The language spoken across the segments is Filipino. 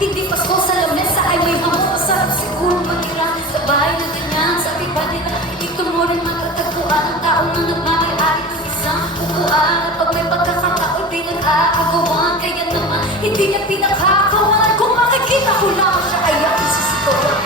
Hindi pasko sa lamesa ay may hamon. Masarap siguro matira sa bahay na ganyan. Sabi pa nila, dito mo rin matatagpuan ang taong na nagmamay-ari ng isang upuan. At pag may pagkakataon di nag-aagawan, kaya naman hindi niya pinakakawalan. Kung makikita ko lang siya ay ako sisikoran.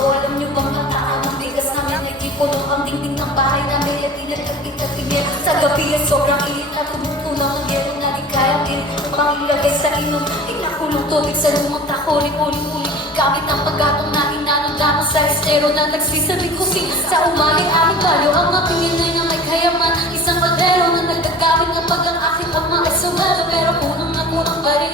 Alam niyo bang nataan ng bigas namin ay kipuno ang dingding ng bahay namin at tinagkakita-tingin sa gabi at sobrang init na tumutunaw ng yelo na di kayang pang ilagay sa inom. Inakulong tubig sa lumang tako, uli-uli gamit ang paggatong na inanong lamang sa estero na nagsisabing kusina sa umaling aming balyo. Ang aking inay na may kayaman, isang kaldero na nagagamit ng pag ang aking ama ay sumelo pero punong na punong bari.